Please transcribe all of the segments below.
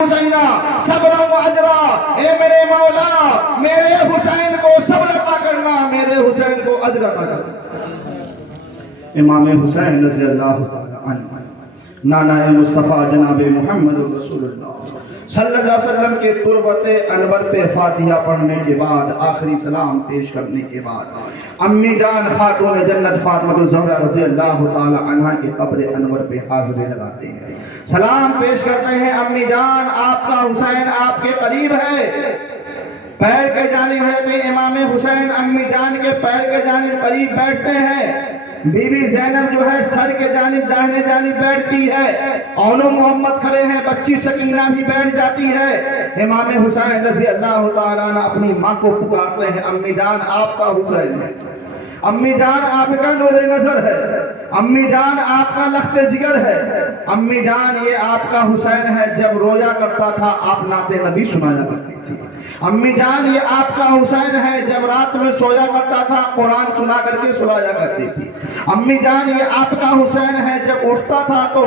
حسینہ صبر و اجرا، اے میرے مولا میرے حسین کو صبر عطا کرنا، میرے حسین کو اجر عطا کرنا۔ امام حسین رضی اللہ تعالی عنہ نانا مصطفیٰ جناب محمد رسول اللہ صلی اللہ علیہ وسلم کے تربت انور پہ فاتحہ پڑھنے کے بعد، آخری سلام پیش کرنے کے بعد، امی جان خاتون جنت فاطمہ الزہرا رضی اللہ تعالی عنہ کے قبر انور پہ حاضری لگاتے ہیں، سلام پیش کرتے ہیں۔ امی جان آپ کا حسین آپ کے قریب ہے، پیر کے جانب ہے، امام حسین امی جان کے پیر کے جانب قریب بیٹھتے ہیں، بی بی زینب جو ہے سر کے جانب داہنے جانب بیٹھتی ہے، اولو محمد کھڑے ہیں، بچی سکینہ بھی بیٹھ جاتی ہے۔ امام حسین رضی اللہ تعالیٰ عنہ اپنی ماں کو پکارتے ہیں، امی جان آپ کا حسین ہے، امی جان آپ کا نور نظر ہے، امی جان آپ کا لخت جگر ہے، امی جان یہ آپ کا حسین ہے، جب رویا کرتا تھا آپ نعت نبی سنایا کرتی تھی، امی جان یہ آپ کا حسین ہے، جب رات میں سویا کرتا تھا قرآن سنا کر کے سلایا کرتی تھی، امی جان یہ آپ کا حسین ہے، جب اٹھتا تھا تو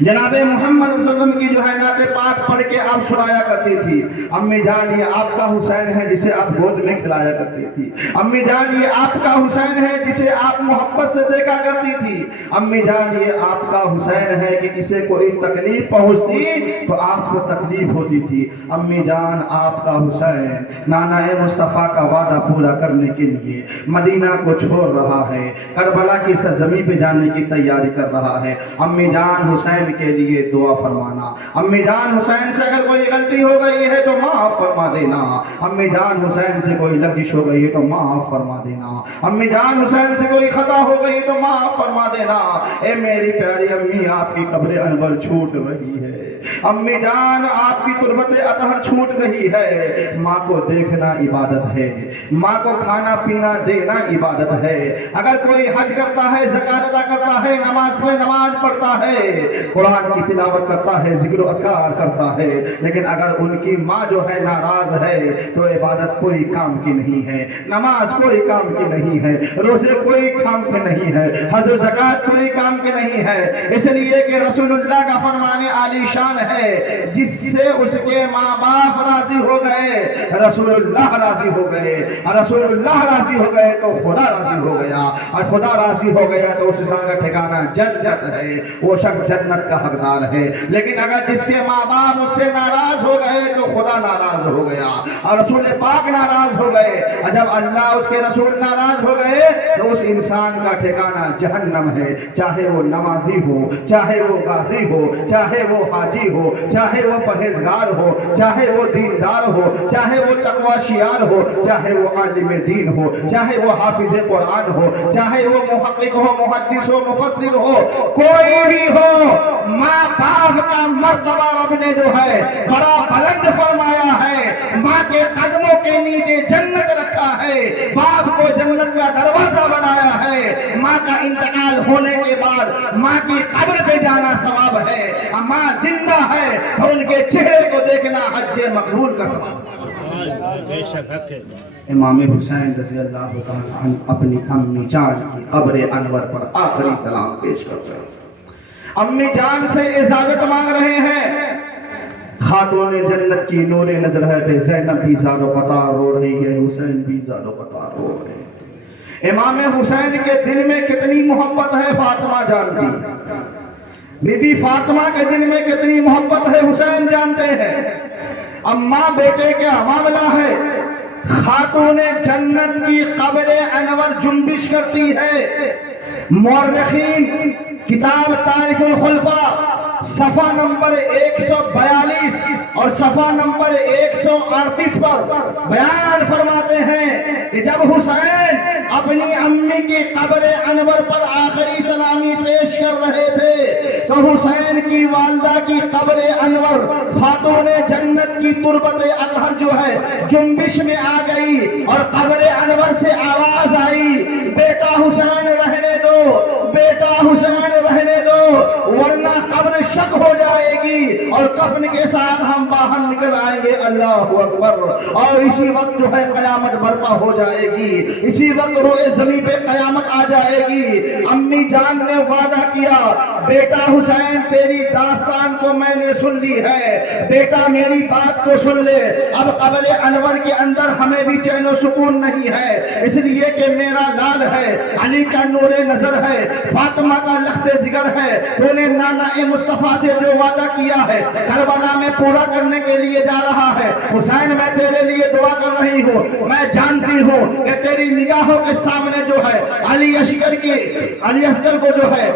جناب محمد صلی اللہ علیہ وسلم کی جو ہے نعت پاک پڑھ کے آپ سنایا کرتی تھی، امی جان یہ آپ کا حسین ہے جسے آپ گود میں کھلایا کرتی تھی، امی جان یہ آپ کا حسین ہے جسے آپ محبت سے دیکھا کرتی تھی، امی جان یہ آپ کا حسین ہے کہ کسی کو ایک تکلیف پہنچتی تو آپ کو تکلیف ہوتی تھی، امی جان آپ کا حسین نانا مصطفیٰ کا وعدہ پورا کرنے کے لیے مدینہ کو چھوڑ رہا ہے، کربلا کی سرزمین پہ جانے کی تیاری کر رہا ہے، امی جان حسین کے لیے دعا فرمانا، امی جان حسین سے اگر کوئی غلطی ہو گئی ہے تو معاف فرما دینا، امی جان حسین سے کوئی لغزش ہو گئی ہے تو معاف فرما دینا، امی جان حسین سے کوئی خطا ہو گئی تو معاف فرما دینا۔ اے میری پیاری امی آپ کی قبر انور چھوٹ رہی ہے، امی جان آپ کی تربت اطہر چھوٹ رہی ہے، ماں کو دیکھنا عبادت ہے، ماں کو کھانا پینا دینا عبادت ہے، اگر کوئی حج کرتا ہے، زکات ادا کرتا ہے، نماز میں نماز پڑھتا ہے، قرآن کی تلاوت کرتا ہے، ذکر و اذکار کرتا ہے، لیکن اگر ان کی ماں جو ہے ناراض ہے تو عبادت کوئی کام کی نہیں ہے، نماز کوئی کام کی نہیں ہے، روزے کوئی کام کے نہیں ہے، حج و زکات کوئی کام کے نہیں ہے، اس لیے کہ رسول اللہ کا فرمان عالی شان ہے، جس سے اس کے ماں باپ راضی ہو گئے رسول اللہ راضی ہو گئے، رسول اللہ راضی ہو گئے تو خدا راضی ہو گیا، اور خدا راضی ہو گیا تو اس انسان کا ٹھکانہ جنت ہے، وہ شخص جنت کا حقدار ہے۔ لیکن اگر جس کے ماں باپ اس سے ناراض ہو گئے تو خدا ناراض ہو گیا اور رسول پاک ناراض ہو گئے، اور جب اللہ اس کے رسول ناراض ہو گئے تو اس انسان کا ٹھکانہ جہنم ہے، چاہے وہ نمازی ہو، چاہے وہ غازی ہو، چاہے وہ حاجی ہو، چاہے وہ پرہیزگار ہو، چاہے وہ دیندار ہو، چاہے وہ تقوی شیار ہو، چاہے وہ عالم دین ہو، چاہے وہ حافظ قرآن ہو، چاہے وہ محقق ہو، محدث ہو، مفسر ہو، کوئی بھی ہو، ماں باپ کا مرتبہ رب نے جو ہے بڑا بلند فرمایا ہے، ماں کے قدموں کے نیچے جنت رکھا ہے، باپ کو جنت کا دروازہ بنایا ہے، ماں کا انتقال ہونے کے بعد ماں کی قبر پہ جانا ثواب ہے، ماں زندہ ہے تو ان کے چہرے کو دیکھنا حج مقبول کا ثواب ہے۔ امام حسین رضی اللہ تعالیٰ عنہ اپنی امی جان کی قبر انور پر آخری سلام پیش کر رہے ہیں، امی جان سے اجازت مانگ رہے ہیں، خاتون جنت کی نور نظر ہے، زینب بھی زاد و قطار رو رہی ہے، حسین بھی زاد و قطار رو رہے ہیں۔ امام حسین کے دل میں کتنی محبت ہے فاطمہ جان کی، بی بی فاطمہ کے دل میں کتنی محبت ہے حسین جانتے ہیں۔ اماں بیٹے کا معاملہ ہے، خاتون جنت کی قبر انور جنبش کرتی ہے، مورخین کتاب تاریخ الخلفاء صفحہ نمبر 142 اور صفحہ نمبر 138 پر بیان فرماتے ہیں کہ جب حسین اپنی امی کی قبر انور پر آخری سلامی پیش کر رہے تھے تو حسین کی والدہ کی قبر انور خاتون جنت کی تربت اطہر جو ہے جنبش میں آ گئی، اور قبر انور سے آواز آئی، بیٹا حسین رہنے دو، بیٹا حسین رہنے دو، ورنہ قبر شک ہو جائے گی اور اور کفن کے ساتھ ہم باہر نکل آئیں گے، اللہ اکبر، اور اسی وقت جو ہے قیامت برپا ہو جائے گی، اسی وقت روئے زمین پہ قیامت آ جائے گی۔ امی جان نے وعدہ کیا، بیٹا حسین تیری داستان کو میں نے سن لی ہے، بیٹا میری بات کو سن لے، اب قبر انور کے اندر ہمیں بھی چین و سکون نہیں ہے، اس لیے کہ میرا لال ہے، علی کا نور نظر ہے، فاطمہ کا لخت جگر ہے، تو نے نانا مصطفیٰ سے جو وعدہ کیا ہے کربلا میں پورا کرنے کے لیے جا رہا ہے۔ حسین میں تیرے لیے دعا کر رہی ہوں، میں جانتی ہوں کہ تیری نگاہوں کے سامنے جو ہے علی اصغر کو جو ہے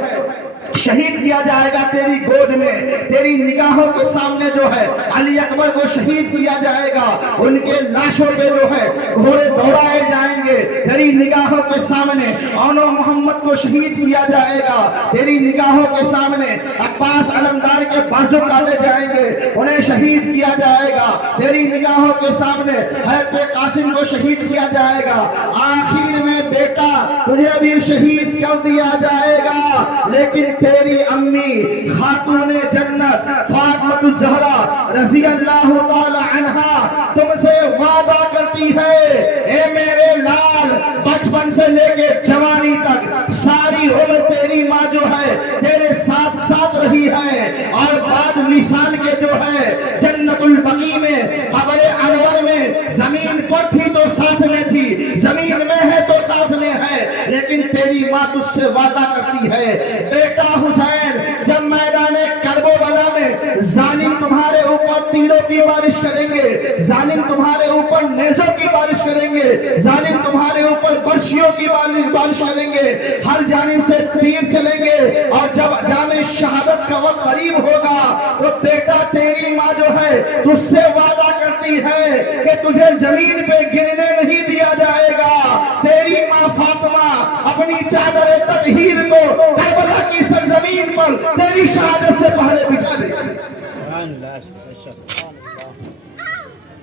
شہید کیا جائے گا تیری گود میں، تیری نگاہوں کے سامنے جو ہے علی اکبر کو شہید کیا جائے گا، ان کے لاشوں پہ جو ہے گھوڑے دوڑائے جائیں گے، تیری نگاہوں کے سامنے اونو محمد کو شہید کیا جائے گا، تیری نگاہوں کے سامنے عباس علمدار کے بازو کاٹے جائیں گے، انہیں شہید کیا جائے گا، تیری نگاہوں کے سامنے حضرت قاسم کو شہید کیا جائے گا، آخر میں بیٹا تجھے بھی شہید کر دیا جائے گا، لیکن تیری امی خاتون جنت فاطمہ الزہرا رضی اللہ تعالی عنہا تم سے وعدہ کرتی ہے، اے میرے لال، بچپن سے لے کے جوانی تک ساری عمر تیری ماں جو ہے تیرے ساتھ ساتھ رہی ہے، اور بعد وصال کے جو ہے جنت البقیع میں قبر انور میں زمین پر تھی تو ساتھ میں تھی، زمین میں ہے تو ساتھ میں ہے، لیکن تیری ماں تجھ سے وعدہ کرتی ہے، بیٹا حسین جب میدان کربلا میں ظالم تمہارے اوپر تیروں کی بارش کریں گے، ظالم تمہارے اوپر نیزوں کی بارش کریں گے، ظالم تمہارے اوپر برشیوں کی بارش کریں گے، ہر جانب سے تیر چلیں گے، اور جب جام شہادت کا وقت قریب ہوگا تو بیٹا تیری ماں جو ہے تجھ سے وعدہ کرتی ہے کہ تجھے زمین پہ گرنے نہیں دیا جائے گا، تیری ماں فاطمہ اپنی چادر تطہیر کو کربلا کی سرزمین پر تیری شہادت سے پہلے بچھا دے گی،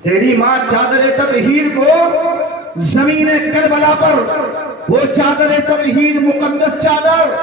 تیری ماں چادر تطہیر کو زمین کربلا پر، وہ چادر تطہیر مقدس چادر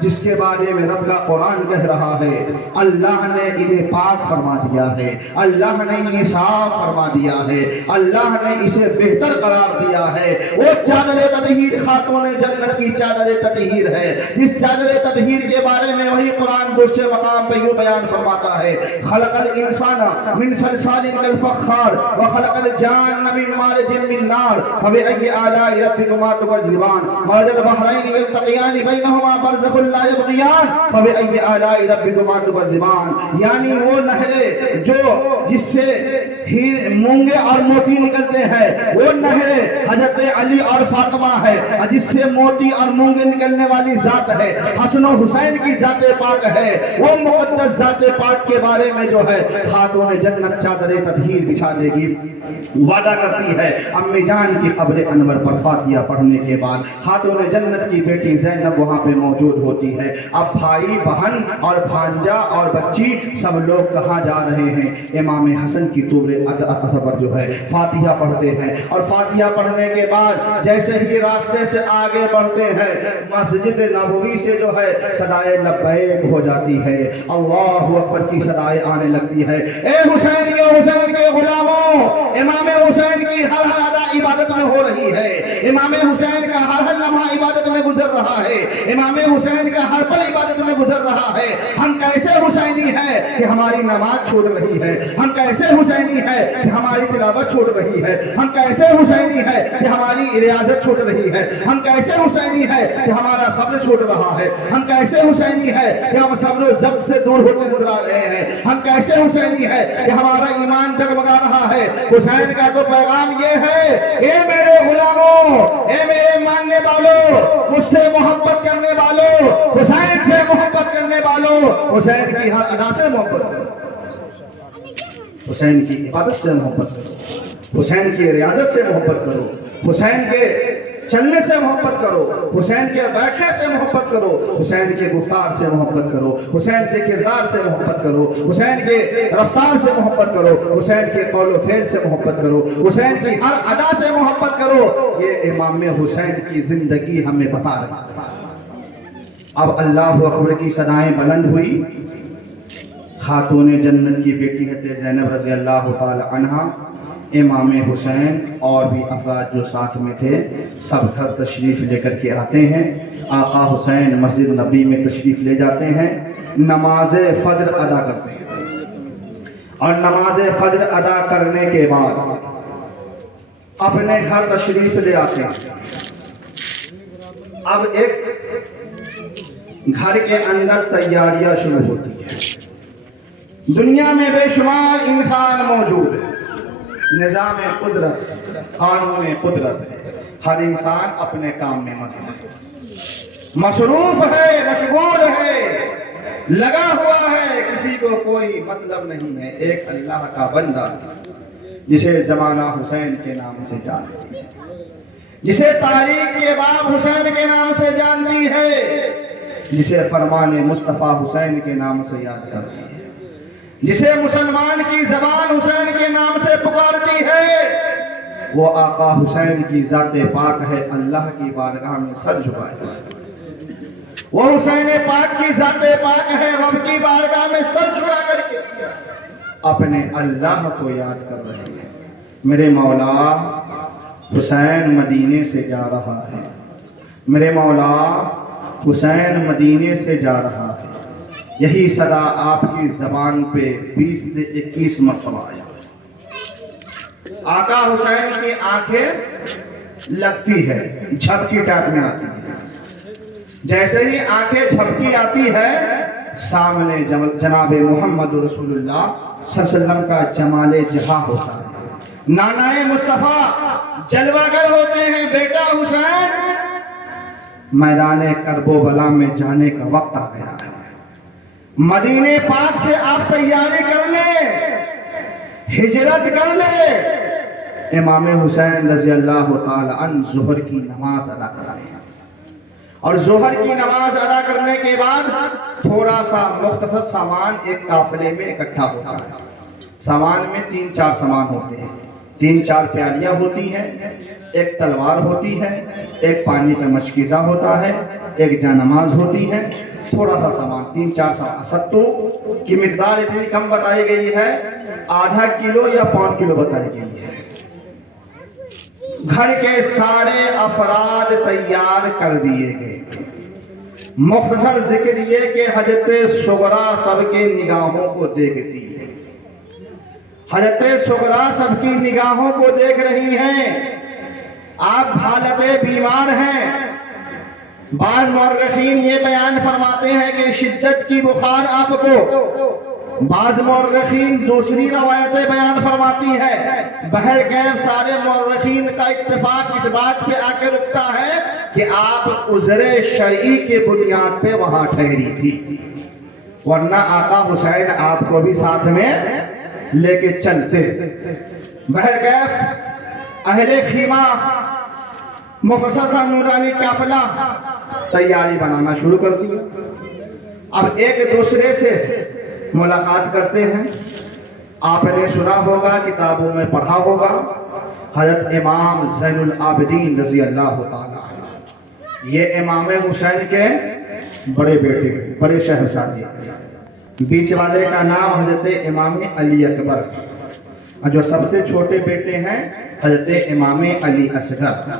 جس کے بارے میں رب کا قرآن کہہ رہا ہے، اللہ نے انہیں پاک فرما دیا ہے، اللہ نے انہیں صاف فرما دیا ہے، اللہ نے اسے بہتر قرار دیا ہے، وہ چادر تطہیر خاتون جنت کی چادر تطہیر ہے، جس چادر تطہیر کے بارے میں وہی قرآن دوسرے مقام پہ یوں بیان فرماتا ہے، خلق الانسان من صلصال کالفخار وخلق الجان من مارج من نار فبأي آلاء ربكما تكذبان مرج البحرين يلتقيان بينهما برزخ لا يبغيان فبأي آلاء ربكما تكذبان، یعنی وہ نہریں جو جس سے مونگے اور موتی نکلتے ہیں، وہ نہریں حضرت علی اور فاطمہ ہے، جس سے موتی اور مونگے نکلنے والی ذات ہے حسن و حسین کی ذات پاک ہے، وہ مقدس ذات پاک کے بارے میں جو ہے خاتون جنت چادر تطہیر بچھا دے گی، وعدہ کرتی ہے۔ امی جان کی قبر انور پر فاتحہ پڑھنے کے بعد خاتون جنت کی بیٹی زینب وہاں پہ موجود ہوتی ہے، اب بھائی بہن اور بھانجا اور بچی سب لوگ کہاں جا رہے ہیں، امام حسن کی طور پر جو ہے فاتحہ پڑھتے ہیں، اور فاتحہ پڑھنے کے بعد جیسے ہی راستے سے آگے بڑھتے ہیں مسجد نبوی سے جو ہے صدائے لبیک ہو جاتی ہے، اللہ اکبر کی صدائے آنے لگتی ہے، اے حسین کے غلاموں، امام حسین کی ہر ادا عبادت میں ہو رہی ہے، امام حسین کا ہر لمحہ عبادت میں گزر رہا ہے، امام حسین کا ہر پل عبادت میں گزر رہا ہے، ہم کیسے حسینی ہے کہ ہماری نماز چھوڑ رہی ہے، ہم کیسے حسینی ہے کہ ہماری تلاوت چھوڑ رہی ہے، ہم کیسے حسینی ہے کہ ہماری ریاضت چھوڑ رہی ہے، ہم کیسے حسینی ہے کہ ہمارا صبر چھوڑ رہا ہے، ہم کیسے حسینی ہے کہ ہم صبر و ضبط سے دور ہوتے نظر آ رہے ہیں، ہم کیسے حسینی ہے کہ ہمارا ایمان جگمگا رہا ہے۔ حسین کا تو پیغام یہ ہے، اے میرے غلاموں، اے میرے ماننے والوں، مجھ سے محبت کرنے والوں، حسین سے محبت کرنے والوں، حسین کی ہر ادا سے محبت کرو، حسین کی عبادت سے محبت کرو، حسین کی ریاضت سے محبت کرو، حسین کے چلنے سے محبت کرو، حسین کے بیٹھنے سے محبت کرو، حسین کے گفتار سے محبت کرو، حسین کے کردار سے محبت کرو، حسین کے رفتار سے محبت کرو، حسین کے قول و فعل سے محبت کرو، حسین کی ہر ادا سے محبت کرو، یہ امام حسین کی زندگی ہمیں بتا رہی ہے۔ اب اللہ اکبر کی صدائیں بلند ہوئی، خاتون جنت کی بیٹی حضرت زینب رضی اللہ تعالی عنہا، امام حسین اور بھی افراد جو ساتھ میں تھے سب گھر تشریف لے کر کے آتے ہیں۔ آقا حسین مسجد نبی میں تشریف لے جاتے ہیں، نماز فجر ادا کرتے ہیں، اور نماز فجر ادا کرنے کے بعد اپنے گھر تشریف لے آتے ہیں۔ اب ایک گھر کے اندر تیاریاں شروع ہوتی ہیں۔ دنیا میں بے شمار انسان موجود ہے، نظام قدرت ہے، قانون قدرت ہے، ہر انسان اپنے کام میں مصروف ہے، مشغول ہے، لگا ہوا ہے، کسی کو کوئی مطلب نہیں ہے۔ ایک اللہ کا بندہ جسے زمانہ حسین کے نام سے جانتی ہے، جسے تاریخ کے باب حسین کے نام سے جانتی ہے، جسے فرمان مصطفیٰ حسین کے نام سے یاد کرتی ہے، جسے مسلمان کی زبان حسین کے نام سے پکارتی ہے، وہ آقا حسین کی ذات پاک ہے۔ اللہ کی بارگاہ میں سر جھکائے، وہ حسین پاک کی ذات پاک ہے، رب کی بارگاہ میں سر جھکا کر کے اپنے اللہ کو یاد کر رہے ہیں۔ میرے مولا حسین مدینے سے جا رہا ہے، میرے مولا حسین مدینے سے جا رہا ہے، یہی صدا آپ کی زبان پہ 20 سے 21 مرتبہ آیا۔ آقا حسین کی آنکھیں لگتی ہے، جھپکی ٹائپ میں آتی ہے، جیسے ہی آنکھیں جھپکی آتی ہے سامنے جناب محمد رسول اللہ صلی اللہ علیہ وسلم کا جمال جہاں ہوتا ہے، نانائے مصطفیٰ جلوہ گر ہوتے ہیں۔ بیٹا حسین، میدان کرب و بلا میں جانے کا وقت آ گیا ہے، مدینے پاک سے آپ تیاری کر لیں، ہجرت کر لیں۔ امام حسین رضی اللہ تعالی عنہ ظہر کی نماز ادا کر رہے ہیں، اور ظہر کی نماز ادا کرنے کے بعد تھوڑا سا مختصر سامان ایک قافلے میں اکٹھا ہوتا ہے۔ سامان میں 3-4 سامان ہوتے ہیں، 3-4 پیالیاں ہوتی ہیں، ایک تلوار ہوتی ہے، ایک پانی کا مشکیزہ ہوتا ہے، ایک جانماز ہوتی ہے، تھوڑا سا سامان 3-4 سامان۔ ستو کی مقدار اتنی کم بتائی گئی ہے، آدھا کلو یا 1.5 کلو بتائی گئی ہے۔ گھر کے سارے افراد تیار کر دیے گئے۔ مختصر ذکر یہ کہ حضرت صغرا سب کے نگاہوں کو دیکھتی ہے، حضرت صغرا سب کی نگاہوں کو دیکھ رہی ہیں۔ آپ حالت بیمار ہیں، بعض مورخین یہ بیان فرماتے ہیں کہ شدت کی بخار آپ کو، بعض مورخین دوسری روایتیں بیان فرماتی ہے۔ بہرکیف سارے مورخین کا اتفاق اس بات پہ آ کے رکتا ہے کہ آپ عذر شرعی کے بنیاد پہ وہاں ٹھہری تھی، ورنہ آقا حسین آپ کو بھی ساتھ میں لے کے چلتے۔ بہرکیف اہل خیمہ مختصر نورانی قافلہ تیاری بنانا شروع کر دی۔ اب ایک دوسرے سے ملاقات کرتے ہیں۔ آپ نے سنا ہوگا، کتابوں میں پڑھا ہوگا، حضرت امام زین العابدین رضی اللہ تعالی عنہ، یہ امام حسین کے بڑے بیٹے، بڑے شہزادے، بیچ والے کا نام حضرت امام علی اکبر، اور جو سب سے چھوٹے بیٹے ہیں حضرت امام علی اصغر،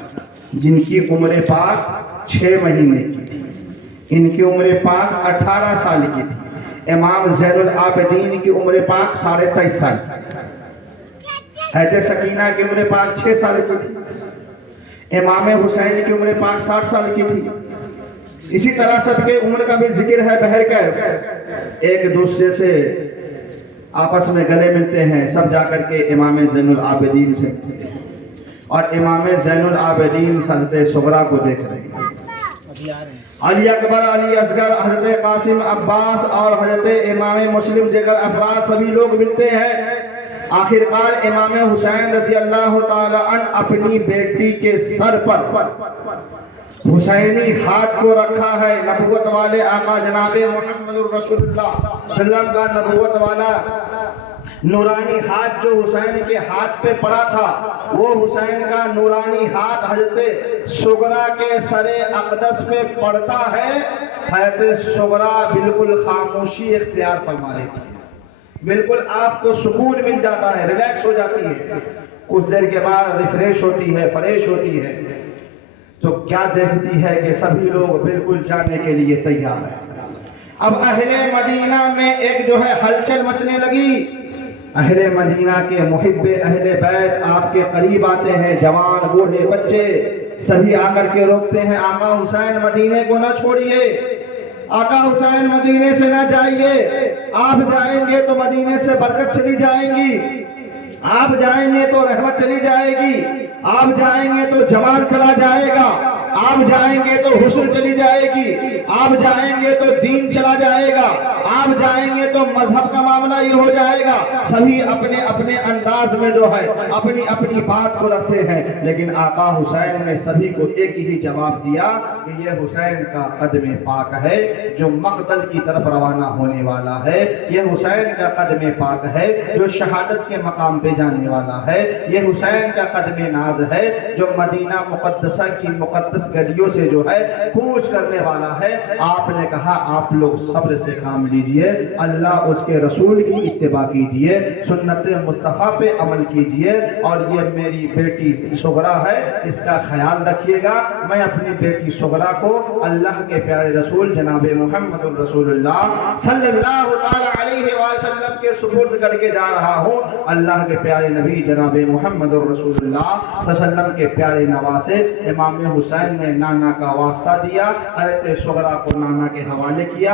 جن کی عمر پاک 6 مہینے کی تھی، ان کی عمر پاک 18 سال کی تھی۔ امام زین العابدین کی عمر پاک 23.5 سال کی، حضرت سکینہ کی عمر پاک 6 سال کی تھی، امام حسین کی عمر پاک 60 سال کی تھی۔ اسی طرح سب کے عمر کا بھی ذکر ہے۔ بہرکیف ایک دوسرے سے آپس میں گلے ملتے ہیں، سب جا کر کے امام زین العابدین سے ملتے ہیں، اور امام زین العابدین حضرت صغرا کو دیکھ رہے ہیں۔ علی اکبر، علی اصغر، حضرت قاسم عباس اور حضرت امام مسلم جگر افراد سبھی لوگ ملتے ہیں۔ آخرکار امام حسین رضی اللہ تعالی عنہ اپنی بیٹی کے سر پر حسینی ہاتھ کو رکھا ہے۔ نبوت والے آقا جناب محمد رسول اللہ صلی اللہ علیہ وسلم کا نبوت والا نورانی ہاتھ جو حسین کے ہاتھ پہ پڑا تھا، وہ حسین کا نورانی ہاتھ حضرت صغرا کے سر اقدس پہ پڑتا ہے۔ حضرت صغرا بالکل خاموشی اختیار فرما لیتی ہے۔ بالکل آپ کو سکون مل جاتا ہے، ریلیکس ہو جاتی ہے، کچھ دیر کے بعد ریفریش ہوتی ہے، فریش ہوتی ہے، تو کیا دیکھتی ہے کہ سبھی لوگ بالکل جانے کے لیے تیار ہیں۔ اب اہل مدینہ میں ایک جو ہے ہلچل مچنے لگی، اہل مدینہ کے محب اہل بیت آپ کے قریب آتے ہیں، جوان بوڑھے بچے سبھی آ کر کے روکتے ہیں، آقا حسین مدینے کو نہ چھوڑیے، آقا حسین مدینے سے نہ جائیے، آپ جائیں گے تو مدینے سے برکت چلی جائیں گی، آپ جائیں گے تو رحمت چلی جائے گی، آپ جائیں گے تو جمال چلا جائے گا، آپ جائیں گے تو حسن چلی جائے گی، آپ جائیں گے تو دین چلا جائے گا، آپ جائیں گے تو مذہب کا معاملہ یہ ہو جائے گا۔ سبھی اپنے اپنے انداز میں جو ہے اپنی اپنی بات کو رکھتے ہیں، لیکن آقا حسین نے سبھی کو ایک ہی جواب دیا کہ یہ حسین کا قدم پاک ہے جو مقتل کی طرف روانہ ہونے والا ہے، یہ حسین کا قدم پاک ہے جو شہادت کے مقام پہ جانے والا ہے، یہ حسین کا قدم ناز ہے جو مدینہ مقدسہ کی مقدس گلیوں سے جو ہے کوچ کرنے والا ہے۔ آپ نے کہا آپ لوگ صبر سے کام لیجئے، اللہ اس کے رسول کی اتباع کیجئے، سنت مصطفیٰ پہ عمل کیجئے، اور یہ میری بیٹی صغرا ہے، اس کا خیال رکھیے گا۔ میں اپنی بیٹی صغرا کو اللہ کے پیارے رسول جناب محمد رسول اللہ صلی اللہ علیہ وسلم کے سپرد کر کے جا رہا ہوں۔ اللہ کے پیارے نبی جناب محمد رسول اللہ صلی اللہ علیہ وسلم کے پیارے نواسے امام حسین نے نانا کا واسطہ دیا، حضرت صغرا کو نانا کے حوالے کیا۔